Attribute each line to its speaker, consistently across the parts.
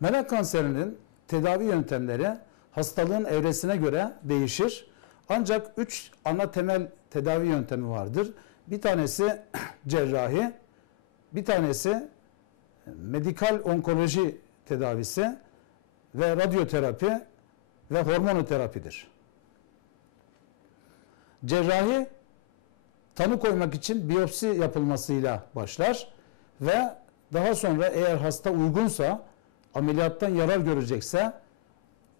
Speaker 1: Meme kanserinin tedavi yöntemleri hastalığın evresine göre değişir. Ancak üç ana temel tedavi yöntemi vardır. Bir tanesi cerrahi, bir tanesi medikal onkoloji tedavisi ve radyoterapi ve hormonoterapidir. Cerrahi tanı koymak için biyopsi yapılmasıyla başlar ve daha sonra eğer hasta uygunsa ameliyattan yarar görecekse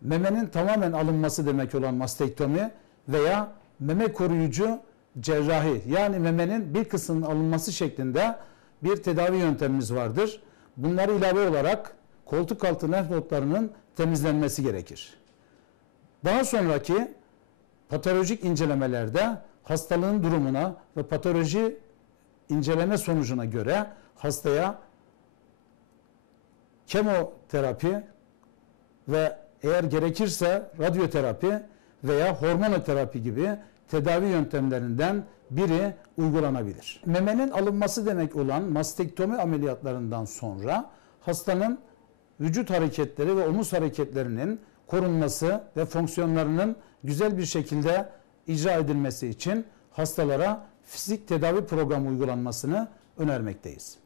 Speaker 1: memenin tamamen alınması demek olan mastektomi veya meme koruyucu cerrahi yani memenin bir kısmının alınması şeklinde bir tedavi yöntemimiz vardır. Bunları ilave olarak koltuk altı lenf notlarının temizlenmesi gerekir. Daha sonraki patolojik incelemelerde hastalığın durumuna ve patoloji inceleme sonucuna göre hastaya kemoterapi ve eğer gerekirse radyoterapi veya hormonoterapi gibi tedavi yöntemlerinden biri uygulanabilir. Memenin alınması demek olan mastektomi ameliyatlarından sonra hastanın vücut hareketleri ve omuz hareketlerinin korunması ve fonksiyonlarının güzel bir şekilde icra edilmesi için hastalara fizik tedavi programı uygulanmasını önermekteyiz.